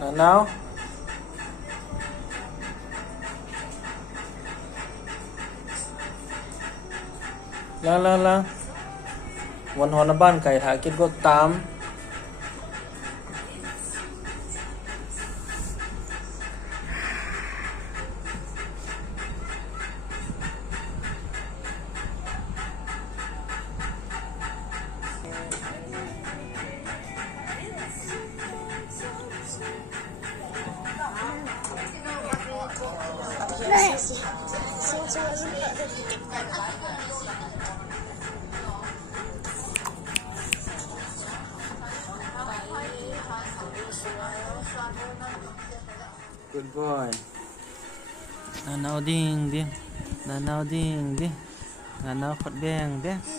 Nanaw. Lang.วันหอนะบ้านไก่ถ่ายกินก็ตามGood boy. Nanaw ding. Nanaw khot beng deh.